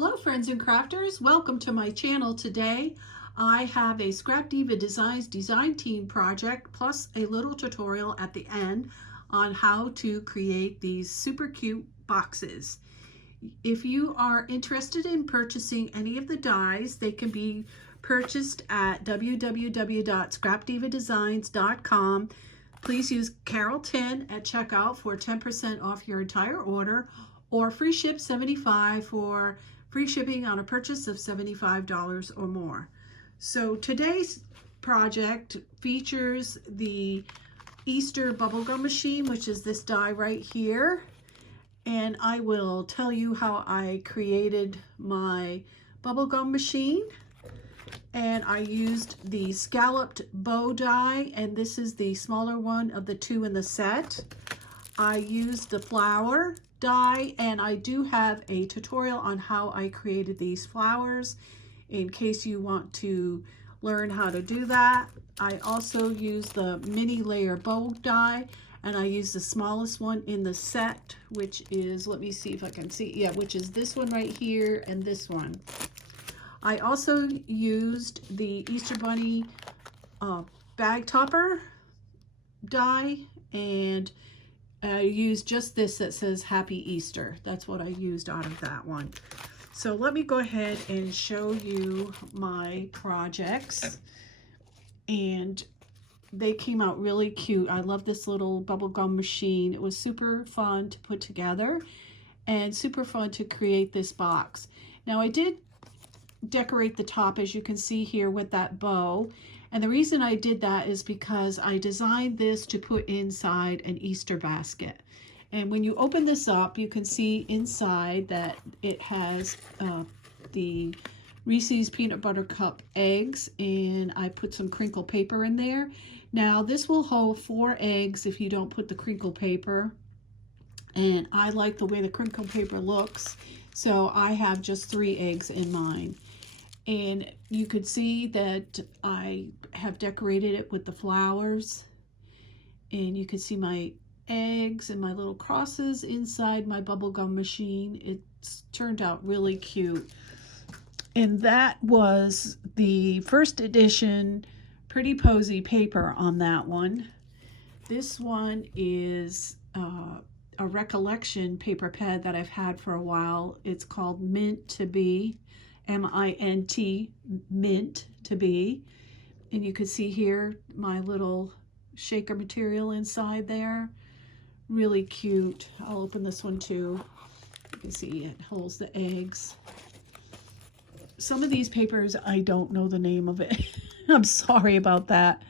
Hello friends and crafters, welcome to my channel. Today I have a Scrapdiva design team project plus a little tutorial at the end on how to create these super cute boxes. If you are interested in purchasing any of the dies, they can be purchased at www.scrapdivadesigns.com. Please use Carol10 at checkout for 10% off your entire order, or free ship 75 for free shipping on a purchase of $75 or more. So today's project features the Easter bubblegum machine, which is this die right here. And I will tell you how I created my bubblegum machine. And I used the scalloped bow die, and this is the smaller one of the two in the set. I used the flower die, and I do have a tutorial on how I created these flowers in case you want to learn how to do that. I also used the mini layer bow die, and I used the smallest one in the set, which is, let me see if I can see, yeah, which is this one right here and this one. I also used the Easter Bunny bag topper die, and I used just this that says Happy Easter. That's what I used out of that one. So let me go ahead and show you my projects. And they came out really cute. I love this little bubblegum machine. It was super fun to put together and super fun to create this box. Now I did decorate the top, as you can see here, with that bow. And the reason I did that is because I designed this to put inside an Easter basket. And when you open this up, you can see inside that it has the Reese's Peanut Butter Cup eggs, and I put some crinkle paper in there. Now this will hold 4 eggs if you don't put the crinkle paper. And I like the way the crinkle paper looks, so I have just 3 eggs in mine. And you could see that I have decorated it with the flowers. And you can see my eggs and my little crosses inside my bubblegum machine. It's turned out really cute. And that was the first edition Pretty Posy paper on that one. This one is a recollection paper pad that I've had for a while. It's called Mint to Be. M-I-N-T, Mint to Be. And you can see here my little shaker material inside there. Really cute. I'll open this one too. You can see it holds the eggs. Some of these papers, I don't know the name of it. I'm sorry about that.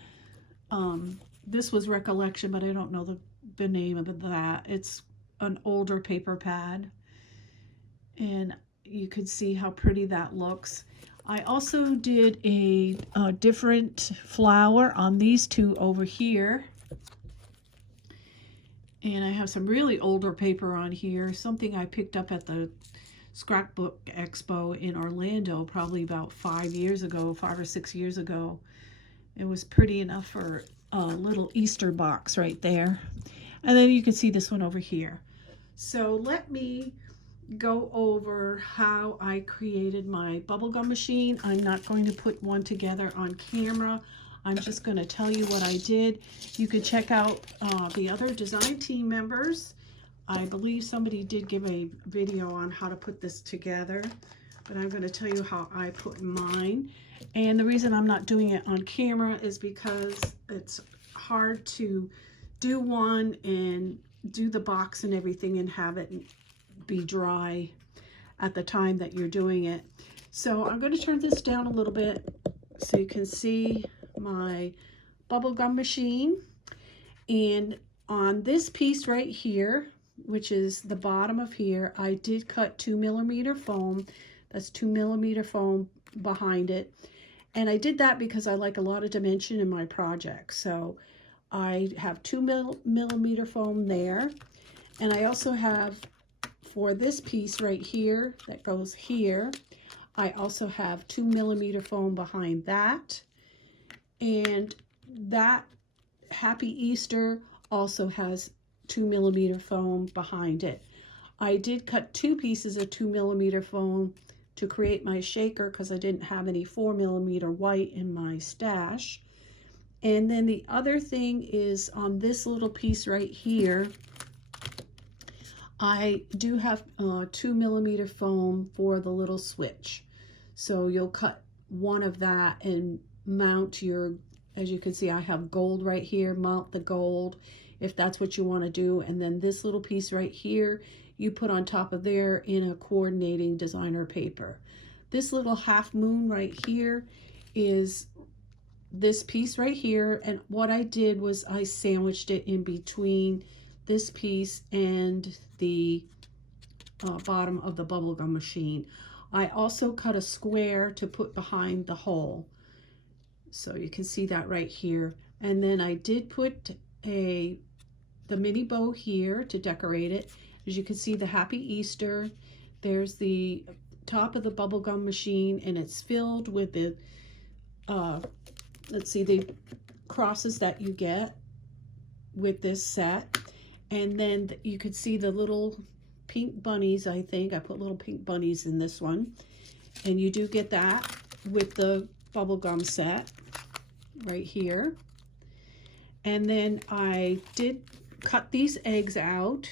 This was Recollection, but I don't know the name of that. It's an older paper pad. And you can see how pretty that looks. I also did a different flower on these two over here. And I have some really older paper on here, something I picked up at the Scrapbook Expo in Orlando probably about 5 years ago, 5 or 6 years ago. It was pretty enough for a little Easter box right there. And then you can see this one over here. So let me go over how I created my bubblegum machine. I'm not going to put one together on camera. I'm just going to tell you what I did. You could check out the other design team members. I believe somebody did give a video on how to put this together, but I'm going to tell you how I put mine. And the reason I'm not doing it on camera is because it's hard to do one and do the box and everything and have it be dry at the time that you're doing it. So I'm going to turn this down a little bit so you can see my bubblegum machine. And on this piece right here, which is the bottom of here, I did cut 2mm foam. That's 2mm foam behind it. And I did that because I like a lot of dimension in my project. So I have 2mm foam there. And I also have, for this piece right here that goes here, I also have 2mm foam behind that. And that Happy Easter also has 2mm foam behind it. I did cut 2 pieces of 2mm foam to create my shaker because I didn't have any 4mm white in my stash. And then the other thing is on this little piece right here, I do have 2mm foam for the little switch. So you'll cut one of that and mount your, as you can see, I have gold right here, mount the gold if that's what you want to do. And then this little piece right here, you put on top of there in a coordinating designer paper. This little half moon right here is this piece right here. And what I did was I sandwiched it in between this piece and the bottom of the bubblegum machine. I also cut a square to put behind the hole. So you can see that right here. And then I did put the mini bow here to decorate it. As you can see, the Happy Easter. There's the top of the bubblegum machine, and it's filled with the, let's see, the crosses that you get with this set. And then you could see the little pink bunnies, I think. I put little pink bunnies in this one. And you do get that with the bubblegum set right here. And then I did cut these eggs out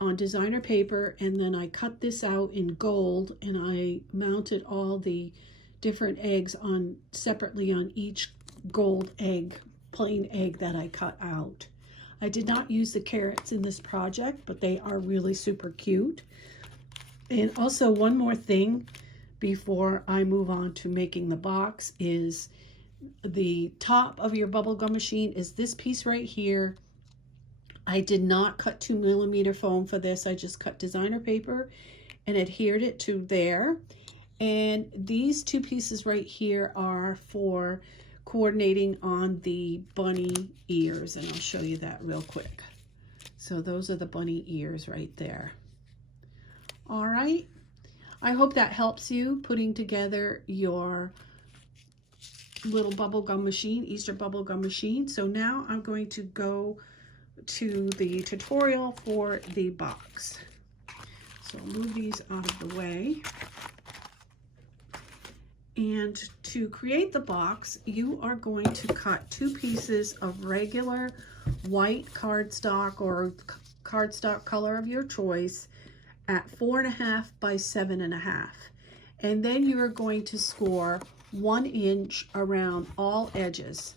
on designer paper, and then I cut this out in gold, and I mounted all the different eggs on separately on each gold egg, plain egg that I cut out. I did not use the carrots in this project, but they are really super cute. And also one more thing before I move on to making the box is the top of your bubblegum machine is this piece right here. I did not cut 2mm foam for this. I just cut designer paper and adhered it to there. And these two pieces right here are for coordinating on the bunny ears, and I'll show you that real quick. So those are the bunny ears right there. All right, I hope that helps you putting together your little bubblegum machine, Easter bubblegum machine. So now I'm going to go to the tutorial for the box. So I'll move these out of the way. And to create the box, you are going to cut 2 pieces of regular white cardstock or cardstock color of your choice at 4.5 by 7.5. And then you are going to score 1 inch around all edges.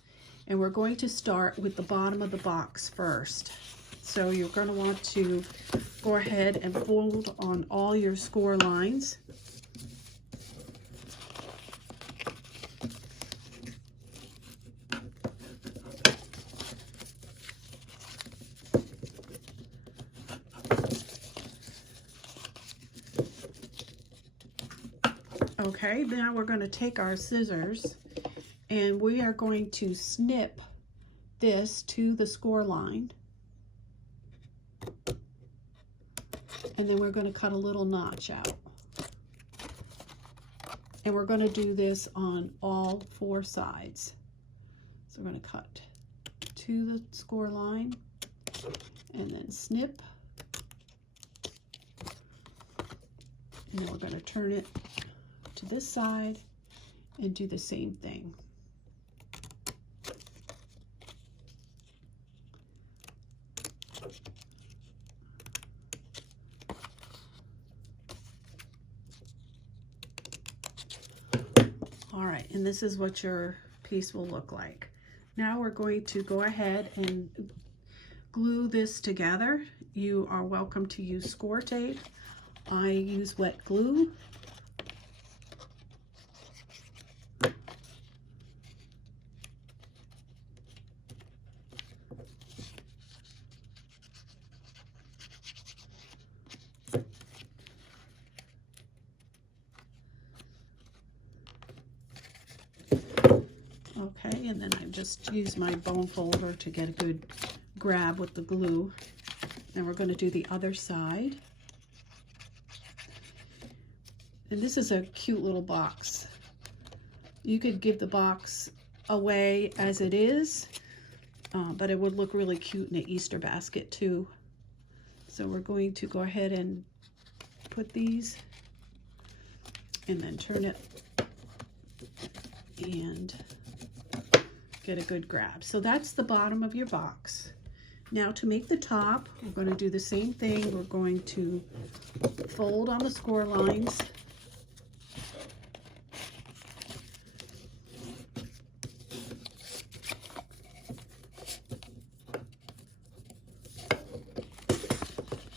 And we're going to start with the bottom of the box first. So you're going to want to go ahead and fold on all your score lines. Okay, now we're going to take our scissors and we are going to snip this to the score line. And then we're going to cut a little notch out. And we're going to do this on all 4 sides. So we're going to cut to the score line and then snip. And then we're going to turn it to this side and do the same thing. All right, and this is what your piece will look like. Now we're going to go ahead and glue this together. You are welcome to use score tape. I use wet glue. Okay, and then I just use my bone folder to get a good grab with the glue. And we're going to do the other side. And this is a cute little box. You could give the box away as it is, but it would look really cute in an Easter basket too. So we're going to go ahead and put these and then turn it and get a good grab. So that's the bottom of your box. Now to make the top, we're going to do the same thing. We're going to fold on the score lines.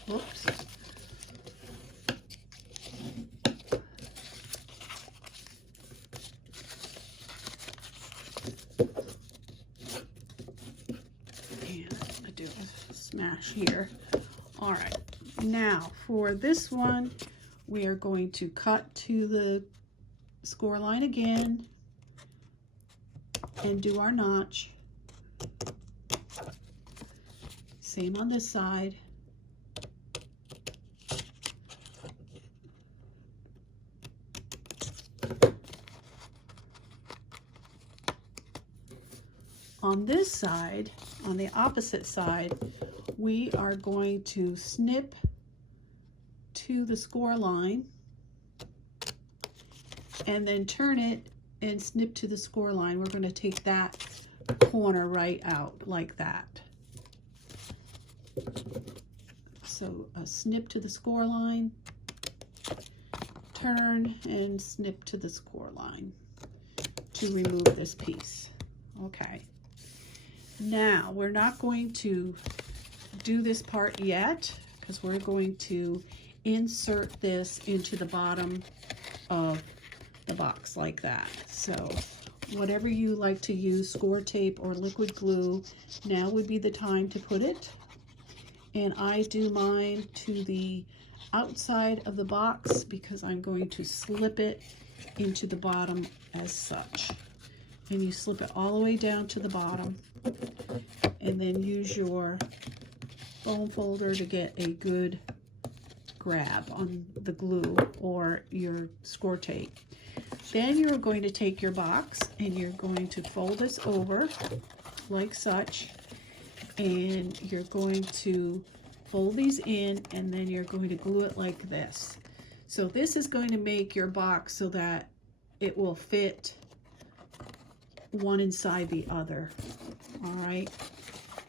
Whoops. Smash here. All right, now for this one we are going to cut to the score line again and do our notch. Same on this side. On this side, on the opposite side, we are going to snip to the score line and then turn it and snip to the score line. We're going to take that corner right out like that. So a snip to the score line, turn and snip to the score line to remove this piece. Okay. Now we're not going to do this part yet because we're going to insert this into the bottom of the box like that. So whatever you like to use, score tape or liquid glue, now would be the time to put it. And I do mine to the outside of the box because I'm going to slip it into the bottom as such. And you slip it all the way down to the bottom and then use your foam folder to get a good grab on the glue or your score tape. Then you're going to take your box and you're going to fold this over like such, and you're going to fold these in, and then you're going to glue it like this. So this is going to make your box so that it will fit one inside the other. All right,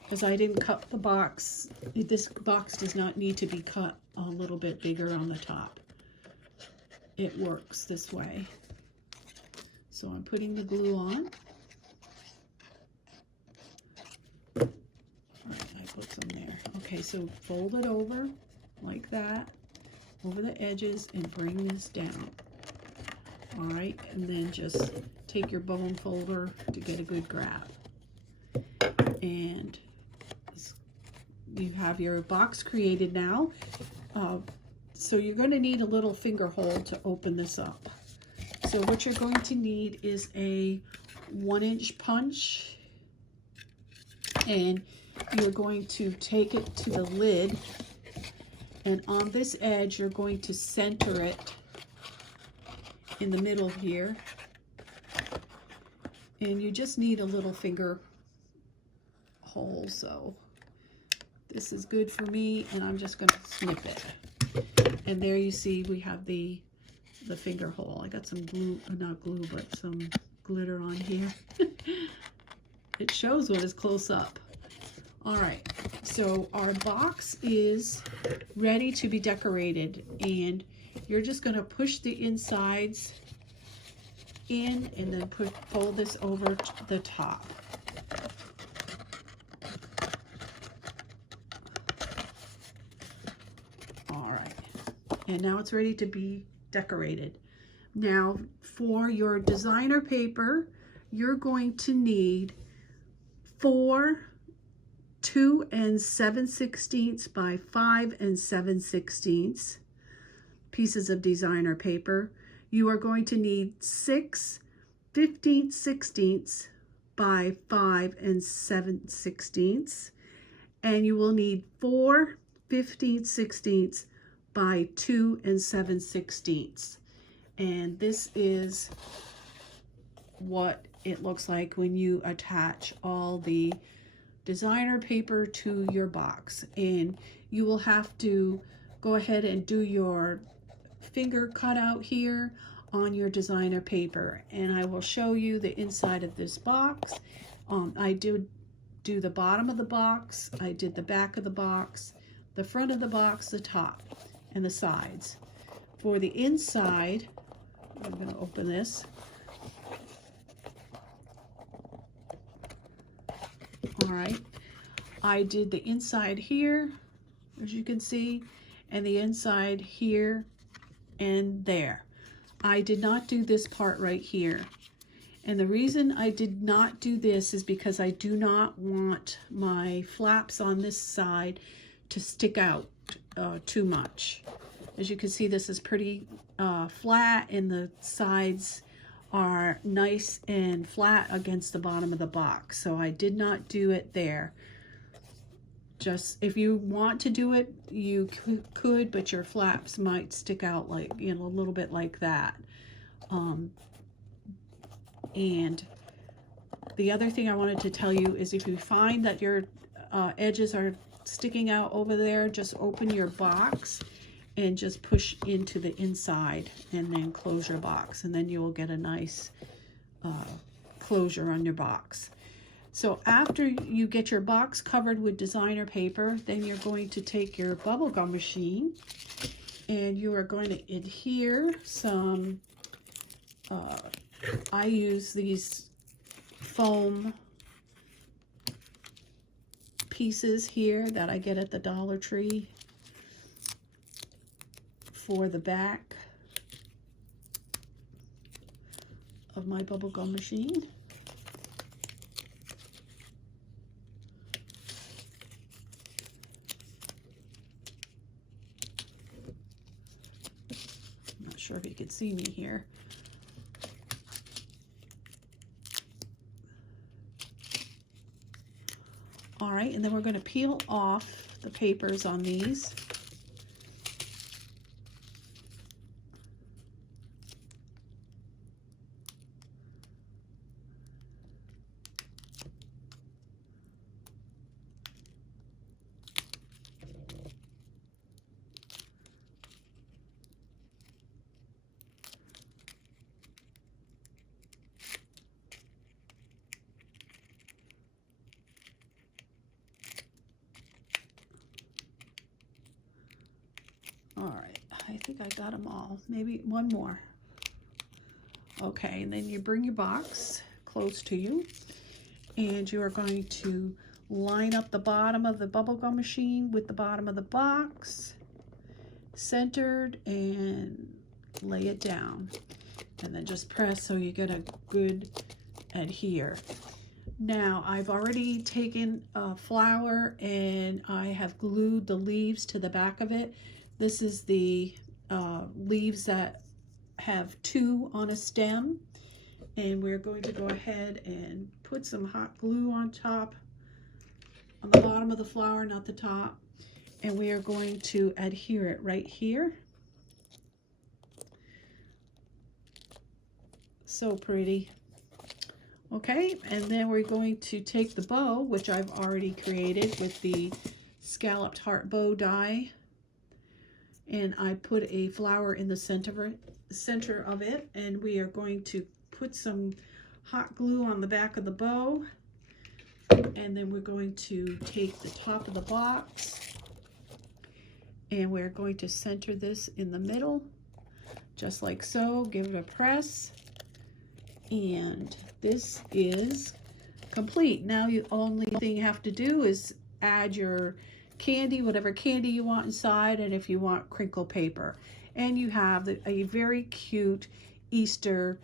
because I didn't cut the box. This box does not need to be cut a little bit bigger on the top. It works this way. So I'm putting the glue on. All right, I put some there. Okay, so fold it over like that, over the edges, and bring this down. All right, and then just take your bone folder to get a good grab. And you have your box created now. So you're going to need a little finger hole to open this up. So what you're going to need is a 1-inch punch, and you're going to take it to the lid, and on this edge you're going to center it in the middle here, and you just need a little finger hole. So this is good for me, and I'm just going to snip it. And there you see we have the finger hole. I got some glue, not glue, but some glitter on here. It shows what is close up. All right, so our box is ready to be decorated, and you're just going to push the insides in and then fold this over to the top. All right, and now it's ready to be decorated. Now for your designer paper, you're going to need 4 2 7/16 by 5 7/16 pieces of designer paper. You are going to need 6 15/16 by 5 7/16, and you will need 4 15/16 by 2 7/16. And this is what it looks like when you attach all the designer paper to your box. And you will have to go ahead and do your finger cutout here on your designer paper. And I will show you the inside of this box. I do the bottom of the box, I did the back of the box, the front of the box, the top, and the sides. For the inside, I'm going to open this. All right, I did the inside here, as you can see, and the inside here and there. I did not do this part right here. And the reason I did not do this is because I do not want my flaps on this side to stick out too much. As you can see, this is pretty flat, and the sides are nice and flat against the bottom of the box. So I did not do it there. Just if you want to do it, you could, but your flaps might stick out like, you know, a little bit like that. And the other thing I wanted to tell you is if you find that your edges are sticking out over there, just open your box and just push into the inside and then close your box, and then you will get a nice closure on your box. So after you get your box covered with designer paper, then you're going to take your bubblegum machine and you are going to adhere some, I use these foam pieces here that I get at the Dollar Tree for the back of my bubblegum machine. I'm not sure if you can see me here. All right, and then we're going to peel off the papers on these. All right, I think I got them all. Maybe one more. Okay, and then you bring your box close to you, and you are going to line up the bottom of the bubblegum machine with the bottom of the box, centered, and lay it down. And then just press so you get a good adhere. Now, I've already taken a flower and I have glued the leaves to the back of it. This is the leaves that have 2 on a stem, and we're going to go ahead and put some hot glue on top, on the bottom of the flower, not the top, and we are going to adhere it right here. So pretty. Okay, and then we're going to take the bow, which I've already created with the scalloped heart bow die, and I put a flower in the center of it, and we are going to put some hot glue on the back of the bow, and then we're going to take the top of the box and we're going to center this in the middle, just like so. Give it a press, and this is complete. Now the only thing you have to do is add your candy, whatever candy you want inside, and if you want crinkle paper, and you have a very cute Easter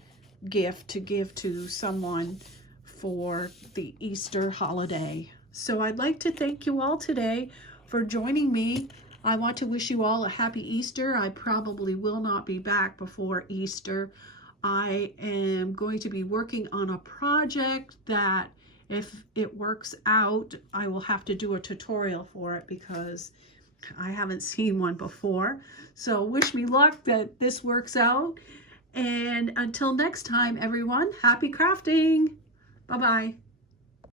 gift to give to someone for the Easter holiday. So I'd like to thank you all today for joining me. I want to wish you all a happy Easter. I probably will not be back before Easter. I am going to be working on a project that, if it works out, I will have to do a tutorial for it because I haven't seen one before. So wish me luck that this works out. And until next time, everyone, happy crafting. Bye-bye.